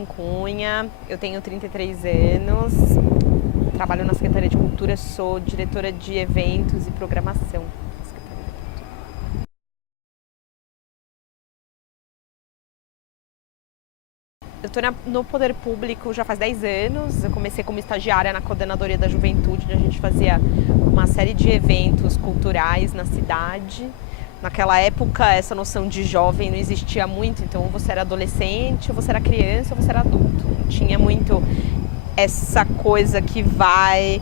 Karen Cunha, eu tenho 33 anos, trabalho na Secretaria de Cultura, sou diretora de eventos e programação. Eu estou no Poder Público já faz 10 anos, eu comecei como estagiária na Coordenadoria da Juventude, onde a gente fazia uma série de eventos culturais na cidade. Naquela época, essa noção de jovem não existia muito, então ou você era adolescente, ou você era criança, ou você era adulto. Não tinha muito essa coisa que vai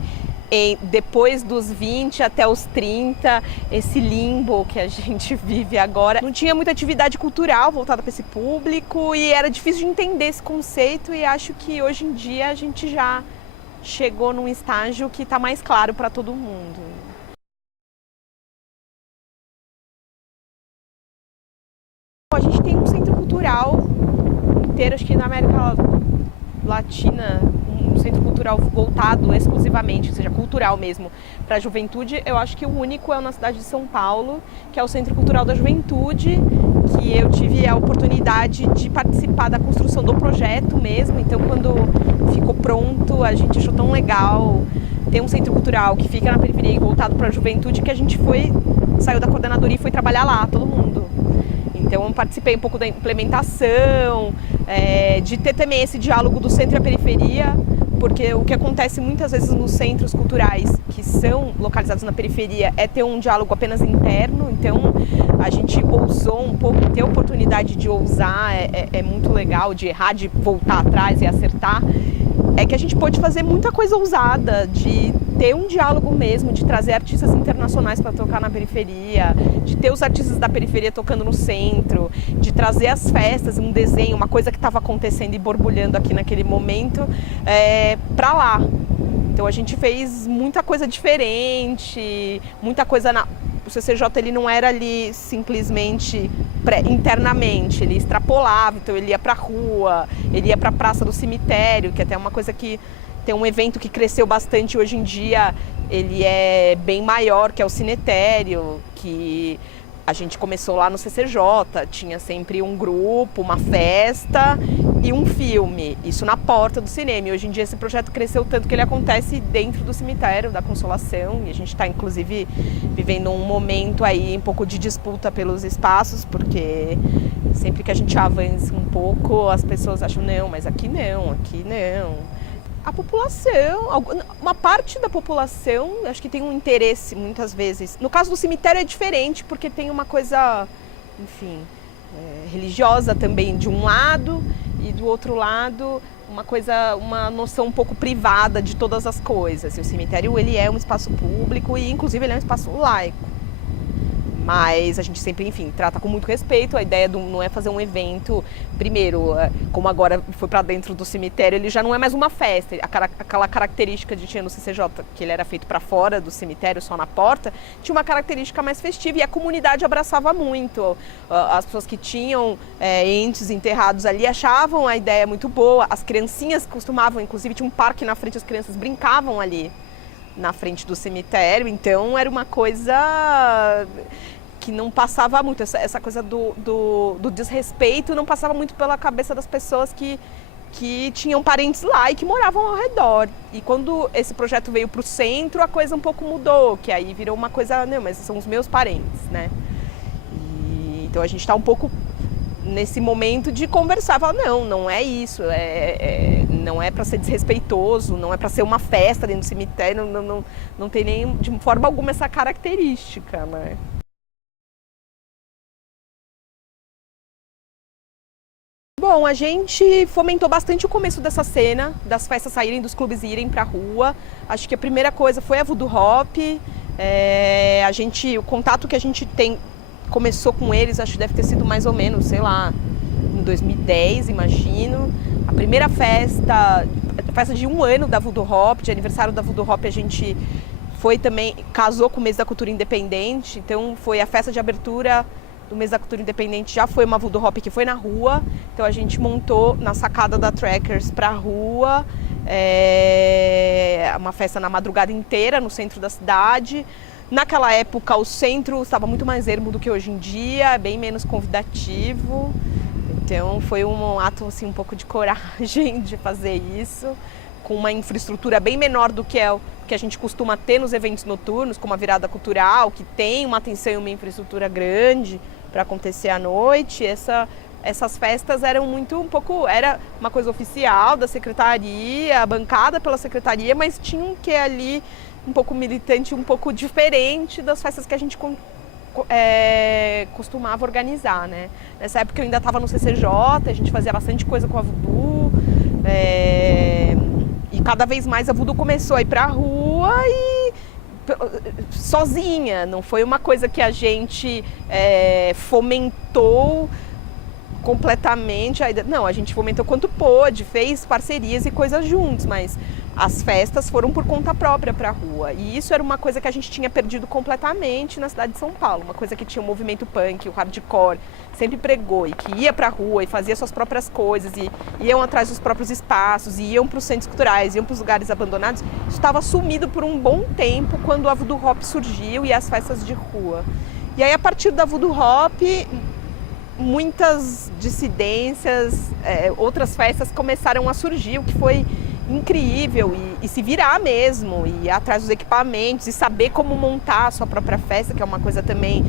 depois dos 20 até os 30, esse limbo que a gente vive agora. Não tinha muita atividade cultural voltada para esse público e era difícil de entender esse conceito, e acho que hoje em dia a gente já chegou num estágio que está mais claro para todo mundo. A gente tem um centro cultural inteiro, acho que na América Latina, um centro cultural voltado exclusivamente, ou seja, cultural mesmo, para a juventude. Eu acho que o único é na cidade de São Paulo, que é o Centro Cultural da Juventude, que eu tive a oportunidade de participar da construção do projeto mesmo. Então, quando ficou pronto, a gente achou tão legal ter um centro cultural que fica na periferia e voltado para a juventude, que a gente saiu da coordenadoria e foi trabalhar lá, todo mundo. Então, eu participei um pouco da implementação, de ter também esse diálogo do centro e a periferia, porque o que acontece muitas vezes nos centros culturais que são localizados na periferia é ter um diálogo apenas interno. Então, a gente ousou um pouco, ter a oportunidade de ousar é muito legal, de errar, de voltar atrás e acertar. É que a gente pode fazer muita coisa ousada, de ter um diálogo mesmo, de trazer artistas internacionais para tocar na periferia, de ter os artistas da periferia tocando no centro, de trazer as festas, um desenho, uma coisa que estava acontecendo e borbulhando aqui naquele momento, para lá. Então a gente fez muita coisa diferente, muita coisa O CCJ ele não era ali simplesmente internamente, ele extrapolava, então ele ia para a rua, ele ia para a Praça do Cemitério, que até é uma coisa que tem um evento que cresceu bastante hoje em dia, ele é bem maior, que é o Cinetério, que a gente começou lá no CCJ, tinha sempre um grupo, uma festa e um filme, isso na porta do cinema. E hoje em dia esse projeto cresceu tanto que ele acontece dentro do Cemitério da Consolação, e a gente está inclusive vivendo um momento aí um pouco de disputa pelos espaços, porque sempre que a gente avança um pouco, as pessoas acham, não, mas aqui não, aqui não. A população, uma parte da população, acho que tem um interesse muitas vezes. No caso do cemitério é diferente, porque tem uma coisa, enfim, religiosa também de um lado, e do outro lado uma noção um pouco privada de todas as coisas. E o cemitério ele é um espaço público e inclusive ele é um espaço laico. Mas a gente sempre, enfim, trata com muito respeito. A ideia não é fazer um evento, primeiro, como agora foi para dentro do cemitério, ele já não é mais uma festa. Aquela característica de tinha no CCJ, que ele era feito para fora do cemitério, só na porta, tinha uma característica mais festiva e a comunidade abraçava muito. As pessoas que tinham entes enterrados ali achavam a ideia muito boa. As criancinhas costumavam, inclusive tinha um parque na frente, as crianças brincavam ali na frente do cemitério, então era uma coisa que não passava muito, essa coisa do desrespeito não passava muito pela cabeça das pessoas que tinham parentes lá e que moravam ao redor. E quando esse projeto veio para o centro, a coisa um pouco mudou, que aí virou uma coisa, não, mas são os meus parentes, né? Então a gente está um pouco nesse momento de conversar, falar, não é isso, não é para ser desrespeitoso, não é para ser uma festa dentro do cemitério, não tem nem de forma alguma essa característica, né? Bom, a gente fomentou bastante o começo dessa cena, das festas saírem, dos clubes irem pra rua. Acho que a primeira coisa foi a Voodoo Hop. O contato que a gente tem começou com eles, acho que deve ter sido mais ou menos, sei lá, em 2010, imagino. A primeira festa de 1 ano da Voodoo Hop, de aniversário da Voodoo Hop, a gente foi também, casou com o Mês da Cultura Independente, então foi a festa de abertura do Mês da Cultura Independente, já foi uma Voodoo Hop que foi na rua, então a gente montou na sacada da Trackers pra rua, uma festa na madrugada inteira no centro da cidade. Naquela época o centro estava muito mais ermo do que hoje em dia, bem menos convidativo. Então foi um ato assim, um pouco de coragem de fazer isso, com uma infraestrutura bem menor do que é o que a gente costuma ter nos eventos noturnos, como a virada cultural, que tem uma atenção e uma infraestrutura grande para acontecer à noite. Essas festas eram era uma coisa oficial da secretaria, bancada pela secretaria, mas tinha um quê ali um pouco militante, um pouco diferente das festas que a gente costumava organizar, né? Nessa época eu ainda estava no CCJ, a gente fazia bastante coisa com a Voodoo, e cada vez mais a Voodoo começou a ir pra rua e sozinha, não foi uma coisa que a gente fomentou completamente. Não, a gente fomentou quanto pôde, fez parcerias e coisas juntos, mas as festas foram por conta própria para a rua. E isso era uma coisa que a gente tinha perdido completamente na cidade de São Paulo, uma coisa que tinha o movimento punk, o hardcore, sempre pregou e que ia para a rua e fazia suas próprias coisas e iam atrás dos próprios espaços, e iam para os centros culturais, iam para os lugares abandonados. Isso estava sumido por um bom tempo quando a Voodoo Hop surgiu e as festas de rua. E aí, a partir da Voodoo Hop, muitas dissidências, outras festas começaram a surgir, o que foi incrível, e se virar mesmo, e ir atrás dos equipamentos, e saber como montar a sua própria festa, que é uma coisa também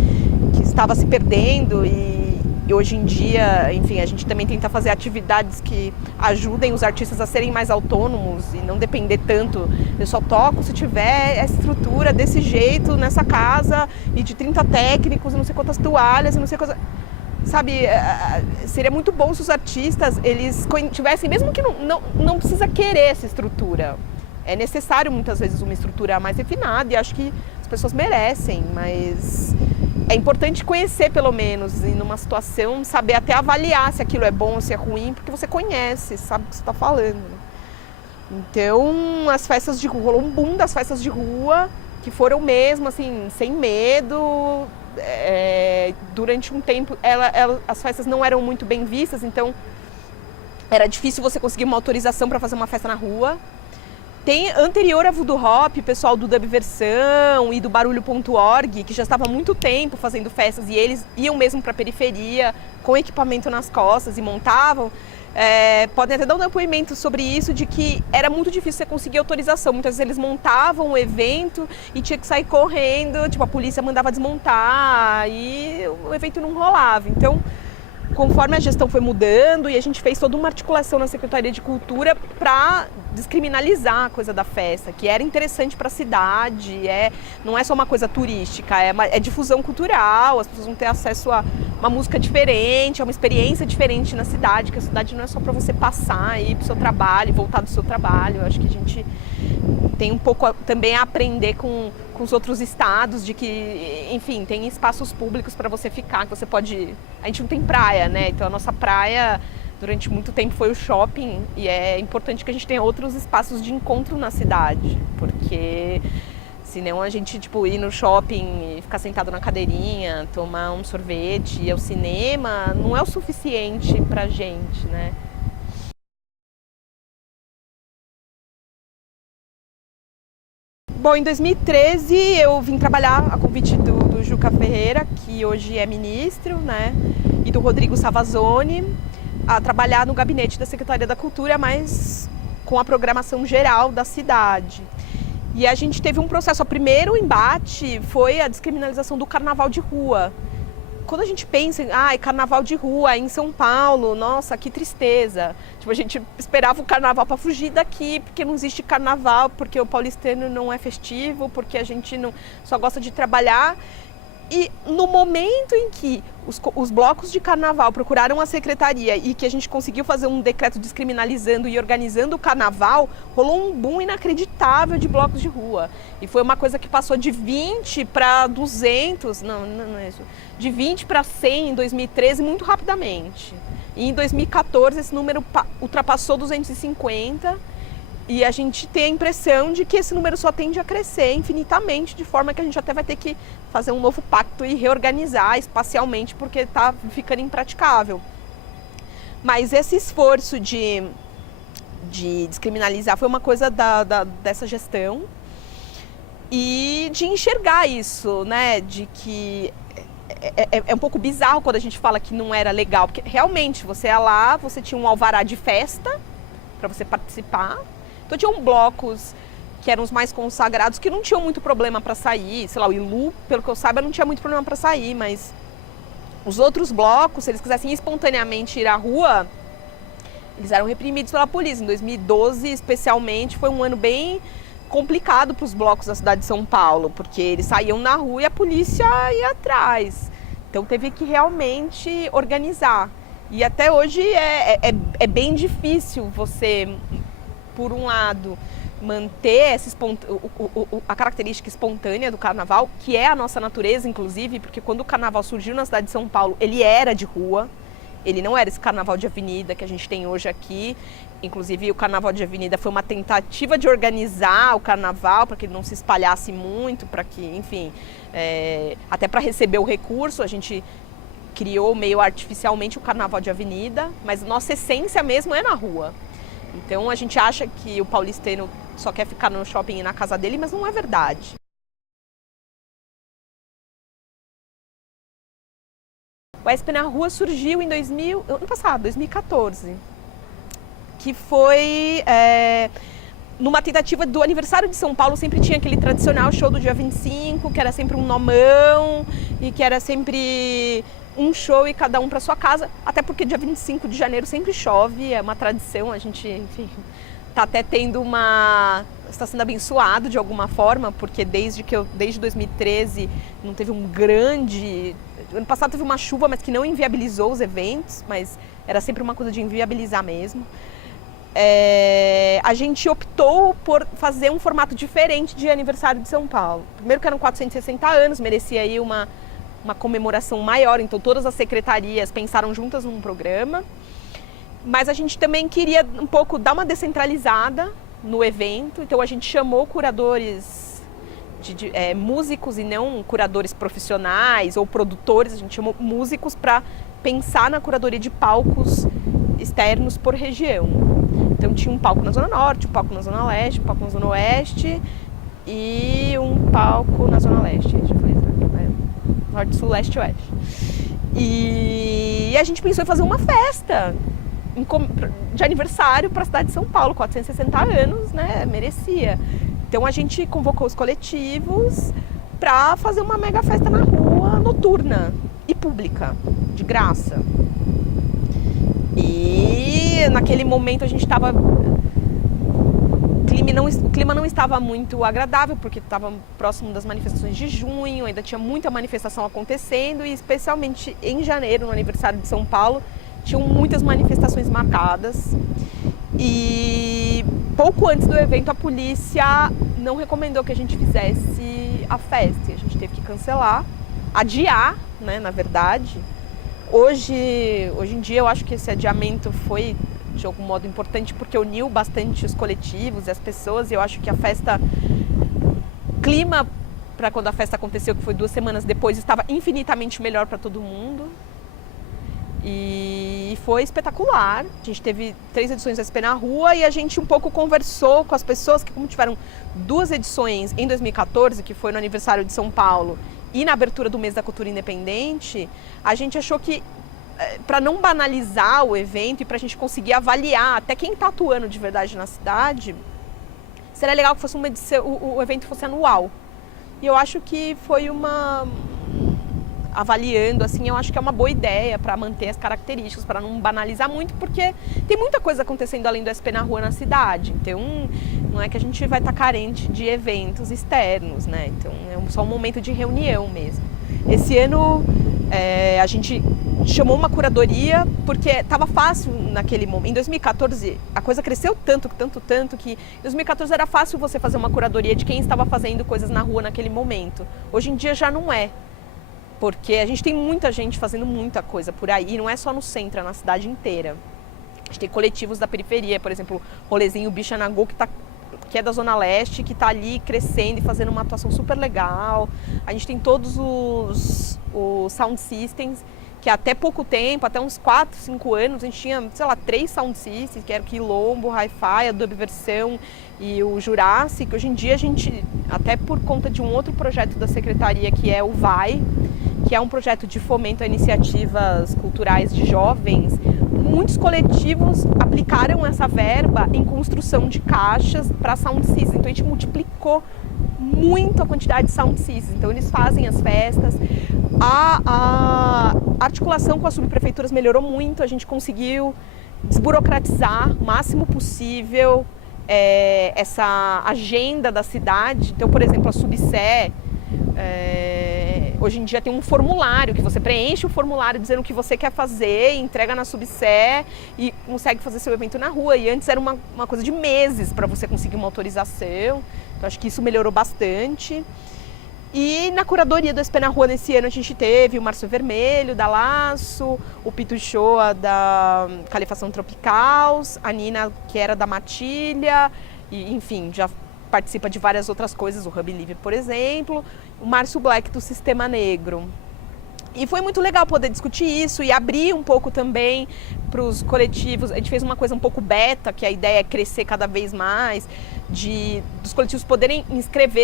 que estava se perdendo, e hoje em dia, enfim, a gente também tenta fazer atividades que ajudem os artistas a serem mais autônomos e não depender tanto. Eu só toco se tiver essa estrutura desse jeito, nessa casa, e de 30 técnicos, não sei quantas toalhas, não sei quantas... Sabe, seria muito bom se os artistas, eles tivessem, mesmo que não precisa querer essa estrutura. É necessário muitas vezes uma estrutura mais refinada, e acho que as pessoas merecem, mas é importante conhecer pelo menos, e numa situação saber até avaliar se aquilo é bom ou se é ruim, porque você conhece, sabe o que você está falando. Então, as festas de rua, rolou um boom das festas de rua, que foram mesmo, assim, sem medo. Durante um tempo as festas não eram muito bem vistas, então era difícil você conseguir uma autorização para fazer uma festa na rua. Anterior a Voodoo Hop, o pessoal do Dubversão e do Barulho.org, que já estava há muito tempo fazendo festas, e eles iam mesmo para a periferia com equipamento nas costas e montavam. Podem até dar um depoimento sobre isso, de que era muito difícil você conseguir autorização. Muitas vezes eles montavam o evento e tinha que sair correndo, tipo, a polícia mandava desmontar e o evento não rolava. Então, conforme a gestão foi mudando, e a gente fez toda uma articulação na Secretaria de Cultura para descriminalizar a coisa da festa, que era interessante para a cidade, não é só uma coisa turística, é difusão cultural, as pessoas vão ter acesso a uma música diferente, a uma experiência diferente na cidade, que a cidade não é só para você passar e ir para o seu trabalho, voltar do seu trabalho. Eu acho que a gente tem um pouco também a aprender com os outros estados, de que, enfim, tem espaços públicos para você ficar, que você pode... A gente não tem praia, né? Então a nossa praia durante muito tempo foi o shopping, e é importante que a gente tenha outros espaços de encontro na cidade, porque senão a gente, tipo, ir no shopping e ficar sentado na cadeirinha, tomar um sorvete, ir ao cinema, não é o suficiente pra gente, né? Bom, em 2013 eu vim trabalhar a convite do Juca Ferreira, que hoje é ministro, né, e do Rodrigo Savazone, a trabalhar no gabinete da Secretaria da Cultura, mas com a programação geral da cidade. E a gente teve um processo. O primeiro embate foi a descriminalização do carnaval de rua. Quando a gente pensa em carnaval de rua em São Paulo, nossa, que tristeza. Tipo, a gente esperava o carnaval para fugir daqui, porque não existe carnaval, porque o paulistano não é festivo, porque a gente não só gosta de trabalhar. E no momento em que os blocos de carnaval procuraram a secretaria e que a gente conseguiu fazer um decreto descriminalizando e organizando o carnaval, rolou um boom inacreditável de blocos de rua. E foi uma coisa que passou de 20 para 200, não é isso, de 20 para 100 em 2013 muito rapidamente. E em 2014 esse número ultrapassou 250. E a gente tem a impressão de que esse número só tende a crescer infinitamente, de forma que a gente até vai ter que fazer um novo pacto e reorganizar espacialmente, porque está ficando impraticável. Mas esse esforço de descriminalizar foi uma coisa dessa gestão, e de enxergar isso, né, de que é um pouco bizarro quando a gente fala que não era legal, porque realmente você ia lá, você tinha um alvará de festa para você participar, então tinham blocos que eram os mais consagrados, que não tinham muito problema para sair, sei lá, o Ilu, pelo que eu saiba, não tinha muito problema para sair, mas os outros blocos, se eles quisessem espontaneamente ir à rua, eles eram reprimidos pela polícia. Em 2012, especialmente, foi um ano bem complicado para os blocos da cidade de São Paulo, porque eles saíam na rua e a polícia ia atrás. Então teve que realmente organizar. E até hoje é bem difícil você, por um lado, manter essa a característica espontânea do carnaval, que é a nossa natureza, inclusive, porque quando o carnaval surgiu na cidade de São Paulo, ele era de rua, ele não era esse carnaval de avenida que a gente tem hoje aqui. Inclusive, o carnaval de avenida foi uma tentativa de organizar o carnaval para que ele não se espalhasse muito, para que, enfim, até para receber o recurso, a gente criou meio artificialmente o carnaval de avenida, mas nossa essência mesmo é na rua. Então a gente acha que o paulistano só quer ficar no shopping e na casa dele, mas não é verdade. O ESP na Rua surgiu em ano passado, 2014, que foi numa tentativa do aniversário de São Paulo. Sempre tinha aquele tradicional show do dia 25, que era sempre um nomão e que era sempre um show e cada um para sua casa, até porque dia 25 de janeiro sempre chove, é uma tradição, a gente, enfim, tá até tendo está sendo abençoado de alguma forma, porque desde 2013 não teve um grande... Ano passado teve uma chuva, mas que não inviabilizou os eventos, mas era sempre uma coisa de inviabilizar mesmo. A gente optou por fazer um formato diferente de aniversário de São Paulo. Primeiro que eram 460 anos, merecia aí uma comemoração maior, então todas as secretarias pensaram juntas num programa. Mas a gente também queria um pouco dar uma descentralizada no evento, então a gente chamou curadores, músicos e não curadores profissionais ou produtores, a gente chamou músicos para pensar na curadoria de palcos externos por região. Então tinha um palco na Zona Norte, um palco na Zona Leste, um palco na Zona Oeste e um palco na Zona Leste. Norte, Sul, Leste e Oeste. E a gente pensou em fazer uma festa de aniversário para a cidade de São Paulo, 460 anos, né? Merecia. Então a gente convocou os coletivos para fazer uma mega festa na rua, noturna e pública, de graça. E naquele momento a gente estava... O clima não estava muito agradável, porque estava próximo das manifestações de junho, ainda tinha muita manifestação acontecendo, e especialmente em janeiro, no aniversário de São Paulo, tinham muitas manifestações marcadas. E pouco antes do evento, a polícia não recomendou que a gente fizesse a festa, e a gente teve que cancelar, adiar, né, na verdade. Hoje em dia, eu acho que esse adiamento foi de algum modo importante, porque uniu bastante os coletivos e as pessoas, e eu acho que a festa, clima para quando a festa aconteceu, que foi 2 semanas depois, estava infinitamente melhor para todo mundo, e foi espetacular. A gente teve 3 edições da SP na Rua, e a gente um pouco conversou com as pessoas, que como tiveram 2 edições em 2014, que foi no aniversário de São Paulo e na abertura do Mês da Cultura Independente, a gente achou que, para não banalizar o evento e para a gente conseguir avaliar até quem está atuando de verdade na cidade, seria legal que fosse uma edição, o evento fosse anual. E eu acho que foi avaliando assim, eu acho que é uma boa ideia para manter as características, para não banalizar muito, porque tem muita coisa acontecendo além do SP na Rua na cidade. Então não é que a gente vai estar carente de eventos externos, né? Então é só um momento de reunião mesmo. Esse ano a gente chamou uma curadoria porque estava fácil naquele momento. Em 2014 a coisa cresceu tanto que em 2014 era fácil você fazer uma curadoria de quem estava fazendo coisas na rua naquele momento. Hoje em dia já não é, porque a gente tem muita gente fazendo muita coisa por aí, e não é só no centro, é na cidade inteira. A gente tem coletivos da periferia, por exemplo, o Rolezinho Bichanagô, que é da Zona Leste, que está ali crescendo e fazendo uma atuação super legal. A gente tem todos os sound systems, que até pouco tempo, até uns 4, 5 anos, a gente tinha, sei lá, 3 sound systems, que era o Quilombo, o Hi-Fi, a Dub Versão e o Jurássico. Hoje em dia a gente, até por conta de um outro projeto da secretaria, que é o VAI, que é um projeto de fomento a iniciativas culturais de jovens, muitos coletivos aplicaram essa verba em construção de caixas para sound systems. Então a gente multiplicou muito a quantidade de sound systems. Então eles fazem as festas. A articulação com as subprefeituras melhorou muito, a gente conseguiu desburocratizar o máximo possível essa agenda da cidade. Então, por exemplo, a Subsé, hoje em dia tem um formulário que você preenche o formulário dizendo o que você quer fazer, entrega na Subsé e consegue fazer seu evento na rua. E antes era uma coisa de meses para você conseguir uma autorização. Então acho que isso melhorou bastante. E na curadoria do SP na Rua nesse ano a gente teve o Março Vermelho, da Laço, o Pitu Shoa da Calefação Tropical, a Nina, que era da Matilha, e enfim, já participa de várias outras coisas, o Hub Livre, por exemplo, o Márcio Black do Sistema Negro. E foi muito legal poder discutir isso e abrir um pouco também para os coletivos. A gente fez uma coisa um pouco beta, que a ideia é crescer cada vez mais, dos coletivos poderem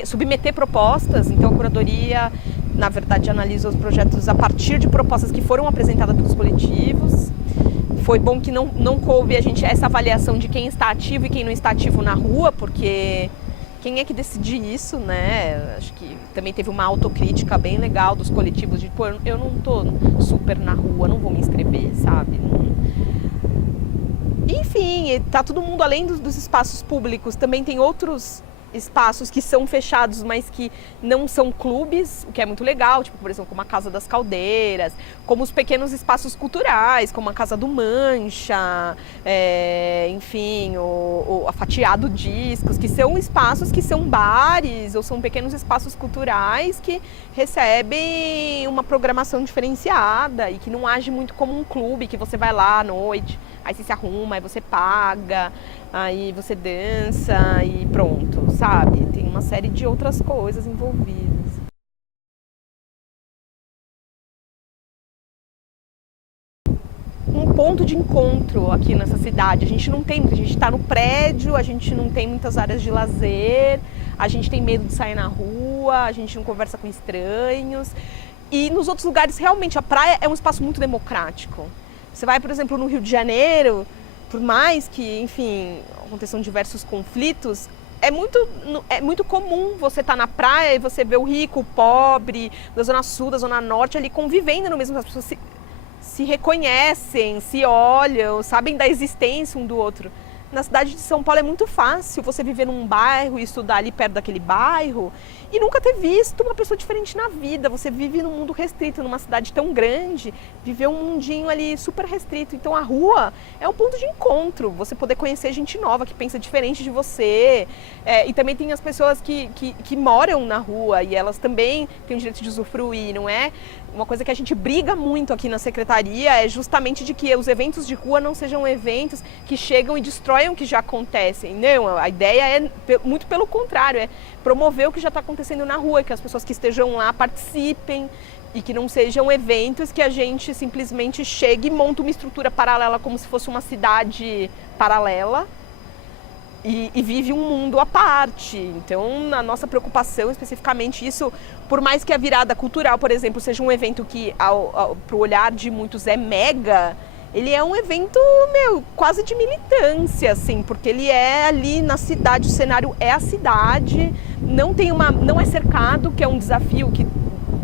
submeter propostas. Então a curadoria, na verdade, analisa os projetos a partir de propostas que foram apresentadas pelos coletivos. Foi bom que não coube a gente essa avaliação de quem está ativo e quem não está ativo na rua, porque quem é que decide isso, né? Acho que também teve uma autocrítica bem legal dos coletivos de, pô, eu não tô super na rua, não vou me inscrever, sabe? Enfim, tá todo mundo, além dos espaços públicos, também tem outros espaços que são fechados, mas que não são clubes, o que é muito legal, tipo, por exemplo, como a Casa das Caldeiras, como os pequenos espaços culturais, como a Casa do Mancha, enfim, a Fatiado Discos, que são espaços que são bares ou são pequenos espaços culturais que recebem uma programação diferenciada e que não age muito como um clube, que você vai lá à noite, aí você se arruma, aí você paga, aí você dança e pronto, sabe? Tem uma série de outras coisas envolvidas. Um ponto de encontro aqui nessa cidade. A gente está no prédio, a gente não tem muitas áreas de lazer, a gente tem medo de sair na rua, a gente não conversa com estranhos. E nos outros lugares, realmente, a praia é um espaço muito democrático. Você vai, por exemplo, no Rio de Janeiro, por mais que, enfim, aconteçam diversos conflitos, é muito comum você estar na praia e você ver o rico, o pobre, da Zona Sul, da Zona Norte, ali convivendo no mesmo... As pessoas se reconhecem, se olham, sabem da existência um do outro. Na cidade de São Paulo é muito fácil você viver num bairro e estudar ali perto daquele bairro e nunca ter visto uma pessoa diferente na vida. Você vive num mundo restrito, numa cidade tão grande, viver um mundinho ali super restrito. Então a rua é um ponto de encontro, você poder conhecer gente nova que pensa diferente de você. E também tem as pessoas que moram na rua e elas também têm o direito de usufruir, não é? Uma coisa que a gente briga muito aqui na secretaria é justamente de que os eventos de rua não sejam eventos que chegam e destroem o que já acontece. Não, a ideia é muito pelo contrário, é promover o que já está acontecendo na rua, que as pessoas que estejam lá participem e que não sejam eventos que a gente simplesmente chegue e monta uma estrutura paralela como se fosse uma cidade paralela. E vive um mundo à parte. Então, a nossa preocupação, especificamente isso, por mais que a virada cultural, por exemplo, seja um evento que, para o olhar de muitos, é mega, ele é um evento, quase de militância, assim, porque ele é ali na cidade, o cenário é a cidade, não é cercado, que é um desafio que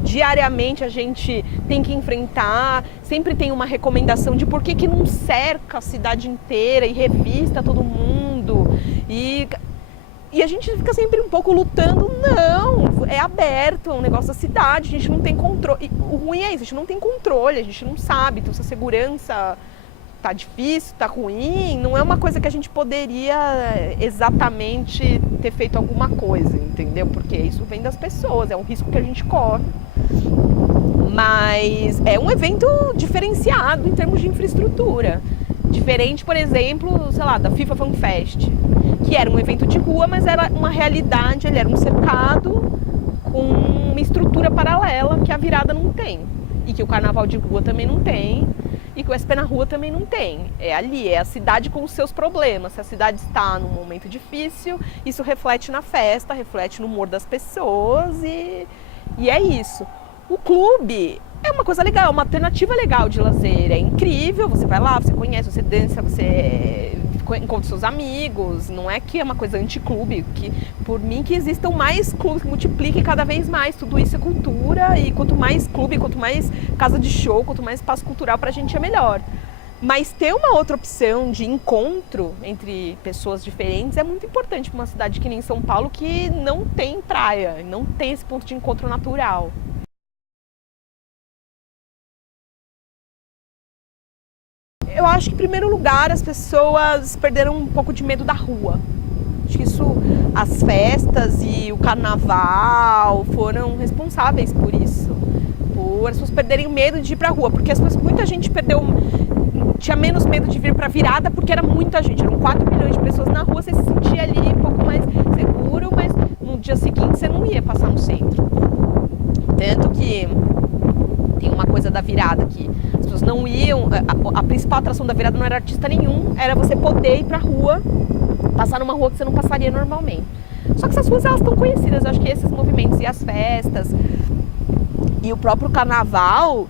diariamente a gente tem que enfrentar, sempre tem uma recomendação de por que não cerca a cidade inteira e revista todo mundo, e a gente fica sempre um pouco lutando, não, é aberto, é um negócio da cidade, a gente não tem controle, o ruim é isso, a gente não tem controle, a gente não sabe, então se a segurança tá difícil, tá ruim, não é uma coisa que a gente poderia exatamente ter feito alguma coisa, entendeu? Porque isso vem das pessoas, é um risco que a gente corre. Mas é um evento diferenciado em termos de infraestrutura. Diferente, por exemplo, sei lá, da FIFA Fan Fest, que era um evento de rua, mas era uma realidade, ele era um cercado com uma estrutura paralela que a virada não tem. E que o carnaval de rua também não tem. E que o SP na Rua também não tem. É ali, é a cidade com os seus problemas. Se a cidade está num momento difícil, isso reflete na festa, reflete no humor das pessoas e é isso. O clube é uma coisa legal, é uma alternativa legal de lazer, é incrível, você vai lá, você conhece, você dança, você encontra seus amigos, não é que é uma coisa anti-clube, que por mim que existam mais clubes, que multipliquem cada vez mais, tudo isso é cultura, e quanto mais clube, quanto mais casa de show, quanto mais espaço cultural pra gente é melhor. Mas ter uma outra opção de encontro entre pessoas diferentes é muito importante para uma cidade que nem São Paulo, que não tem praia, não tem esse ponto de encontro natural. Eu acho que, em primeiro lugar, as pessoas perderam um pouco de medo da rua. Acho que isso, as festas e o carnaval foram responsáveis por isso. Por as pessoas perderem medo de ir pra rua, porque muita gente tinha menos medo de vir pra virada porque era muita gente, eram 4 milhões de pessoas na rua, você se sentia ali um pouco mais seguro, mas no dia seguinte você não ia passar no centro. Tanto que tem uma coisa da virada que as pessoas não iam, a principal atração da virada não era artista nenhum, era você poder ir pra rua, passar numa rua que você não passaria normalmente. Só que essas ruas, elas estão conhecidas, eu acho que esses movimentos e as festas e o próprio carnaval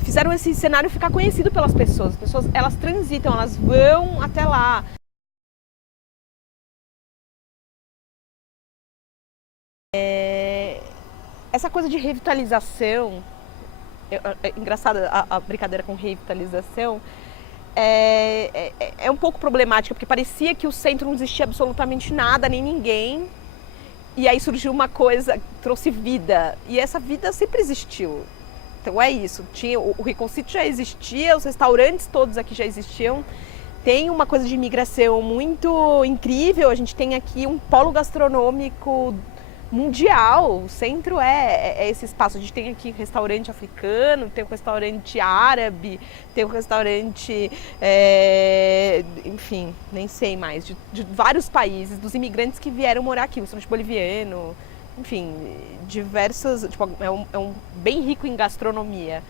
fizeram esse cenário ficar conhecido pelas pessoas. As pessoas, elas transitam, elas vão até lá. Essa coisa de revitalização, é engraçada a brincadeira com revitalização, é um pouco problemática, porque parecia que o centro não existia absolutamente nada, nem ninguém, e aí surgiu uma coisa, trouxe vida, e essa vida sempre existiu. Então é isso, o Rincon City já existia, os restaurantes todos aqui já existiam, tem uma coisa de imigração muito incrível, a gente tem aqui um polo gastronômico mundial, o centro é esse espaço. A gente tem aqui restaurante africano, tem um restaurante árabe, tem um restaurante, enfim, nem sei mais, de vários países, dos imigrantes que vieram morar aqui, um restaurante boliviano, enfim, diversos, tipo, é um bem rico em gastronomia.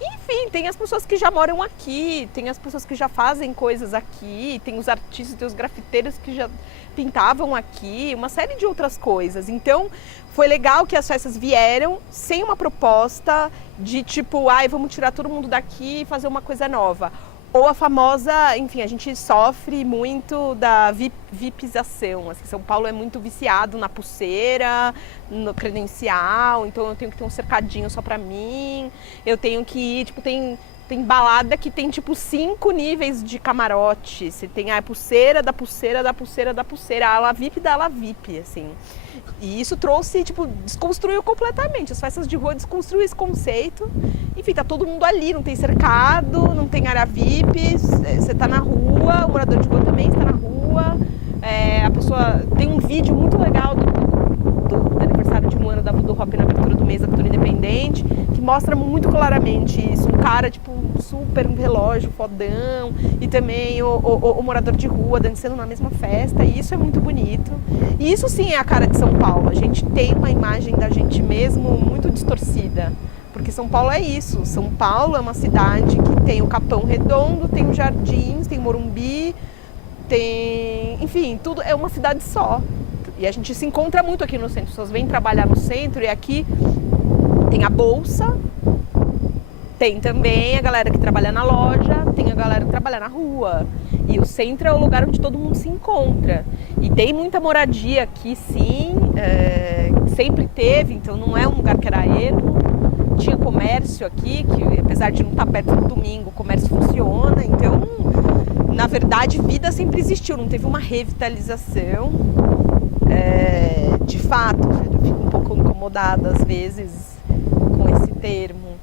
Enfim, tem as pessoas que já moram aqui, tem as pessoas que já fazem coisas aqui, tem os artistas, tem os grafiteiros que já pintavam aqui, uma série de outras coisas. Então, foi legal que as festas vieram sem uma proposta de tipo, vamos tirar todo mundo daqui e fazer uma coisa nova. Ou a famosa, enfim, a gente sofre muito da vipização. Assim, São Paulo é muito viciado na pulseira, no credencial, então eu tenho que ter um cercadinho só pra mim. Eu tenho que ir, tipo, tem balada que tem tipo 5 níveis de camarote. Você tem a pulseira, da pulseira, da pulseira, da pulseira, a ala VIP da ala VIP, assim. E isso trouxe, tipo, desconstruiu completamente. As festas de rua desconstruiu esse conceito. Enfim, tá todo mundo ali, não tem cercado, não tem área VIP, você tá na rua, o morador de rua também está na rua. A pessoa tem um vídeo muito legal do aniversário de um ano da Voodoo Hop na abertura do mês da cultura independente, que mostra muito claramente isso. Um cara, tipo, super, um relógio fodão, e também o morador de rua dançando na mesma festa, e isso é muito bonito. E isso sim é a cara de São Paulo. A gente tem uma imagem da gente mesmo muito distorcida. Porque São Paulo é isso. São Paulo é uma cidade que tem o Capão Redondo, tem os Jardins, tem Morumbi, tem... Enfim, tudo é uma cidade só. E a gente se encontra muito aqui no centro. As pessoas vêm trabalhar no centro e aqui tem a Bolsa, tem também a galera que trabalha na loja, tem a galera que trabalha na rua. E o centro é o lugar onde todo mundo se encontra. E tem muita moradia aqui, sim, sempre teve, então não é um lugar que era ermo. Tinha comércio aqui, que apesar de não estar perto no domingo, o comércio funciona. Então, na verdade, vida sempre existiu, não teve uma revitalização. De fato, eu fico um pouco incomodada às vezes com esse termo,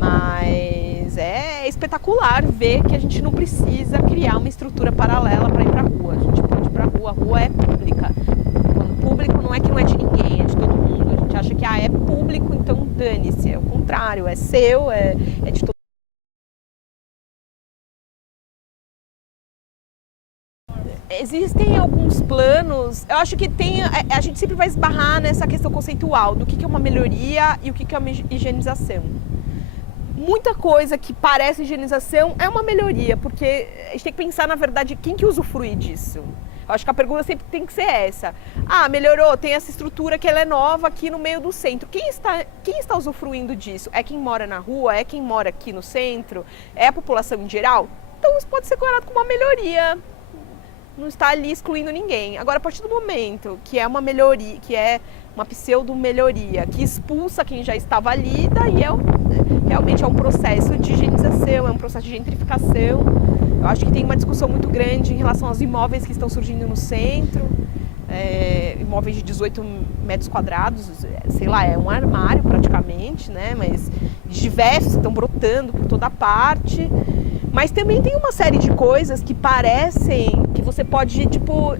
mas é espetacular ver que a gente não precisa criar uma estrutura paralela para ir para a rua. A gente pode ir para a rua é pública. Quando público não é que não é de ninguém, é de todo mundo. A gente acha que é público, então dane-se. É o contrário, é seu, é de todo mundo. Existem alguns planos, eu acho que a gente sempre vai esbarrar nessa questão conceitual do que é uma melhoria e o que é uma higienização. Muita coisa que parece higienização é uma melhoria, porque a gente tem que pensar, na verdade, quem que usufrui disso. Eu acho que a pergunta sempre tem que ser essa. Ah, melhorou, tem essa estrutura que ela é nova aqui no meio do centro. Quem está usufruindo disso? É quem mora na rua? É quem mora aqui no centro? É a população em geral? Então isso pode ser considerado como uma melhoria. Não está ali excluindo ninguém. Agora, a partir do momento que é uma melhoria, que é uma pseudo-melhoria, que expulsa quem já estava ali, daí realmente é um processo de higienização, é um processo de gentrificação. Eu acho que tem uma discussão muito grande em relação aos imóveis que estão surgindo no centro, imóveis de 18 metros quadrados, sei lá, é um armário praticamente, né? Mas diversos estão brotando por toda parte. Mas também tem uma série de coisas que parecem que você pode, tipo,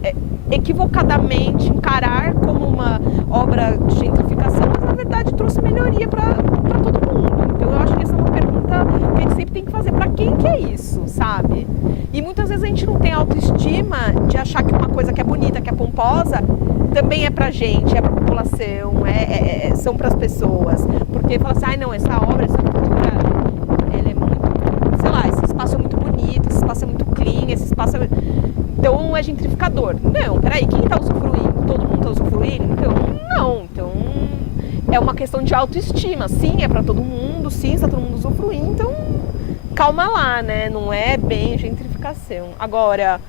equivocadamente encarar como uma obra de gentrificação, mas na verdade trouxe melhoria para todo mundo. Então eu acho que essa é uma pergunta que a gente sempre tem que fazer: para quem que é isso, sabe? E muitas vezes a gente não tem autoestima de achar que uma coisa que é bonita, que é pomposa, também é pra gente, é pra população, são pras pessoas. Porque fala assim, ai não, essa obra, essa cultura, ela é muito, sei lá, esse espaço é muito bonito, esse espaço é muito clean, esse espaço é... Então é gentrificador. Não, peraí, quem tá usufruindo? Todo mundo tá usufruindo? Então, não. Então é uma questão de autoestima. Sim, é pra todo mundo, sim, está todo mundo usufruindo, então calma lá, né? Não é bem gentrificação. Agora,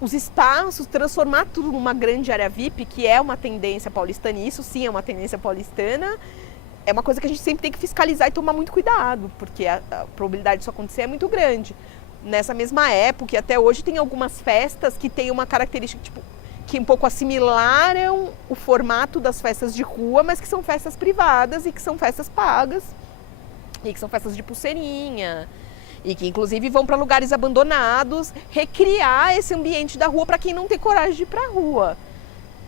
os espaços, transformar tudo numa grande área VIP, que é uma tendência paulistana, e isso sim é uma tendência paulistana, é uma coisa que a gente sempre tem que fiscalizar e tomar muito cuidado, porque a probabilidade disso acontecer é muito grande. Nessa mesma época, e até hoje, tem algumas festas que têm uma característica, tipo, que um pouco assimilaram o formato das festas de rua, mas que são festas privadas e que são festas pagas, e que são festas de pulseirinha, e que inclusive vão para lugares abandonados, recriar esse ambiente da rua para quem não tem coragem de ir para a rua.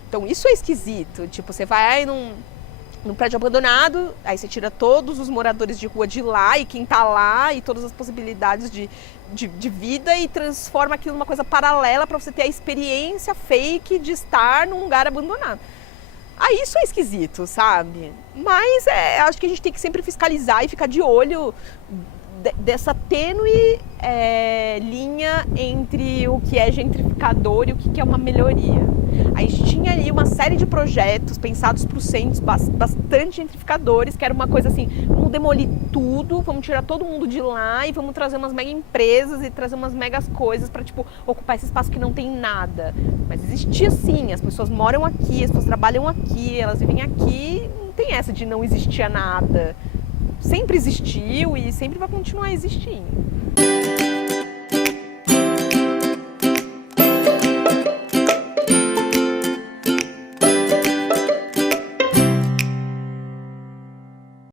Então isso é esquisito, tipo, você vai num prédio abandonado, aí você tira todos os moradores de rua de lá e quem tá lá e todas as possibilidades de vida e transforma aquilo numa coisa paralela para você ter a experiência fake de estar num lugar abandonado. Aí isso é esquisito, sabe? Mas acho que a gente tem que sempre fiscalizar e ficar de olho dessa tênue linha entre o que é gentrificador e o que é uma melhoria. A gente tinha ali uma série de projetos pensados para os centros bastante gentrificadores, que era uma coisa assim, vamos demolir tudo, vamos tirar todo mundo de lá e vamos trazer umas mega empresas e trazer umas megas coisas para, tipo, ocupar esse espaço que não tem nada. Mas existia sim, as pessoas moram aqui, as pessoas trabalham aqui, elas vivem aqui, não tem essa de não existia nada. Sempre existiu e sempre vai continuar existindo.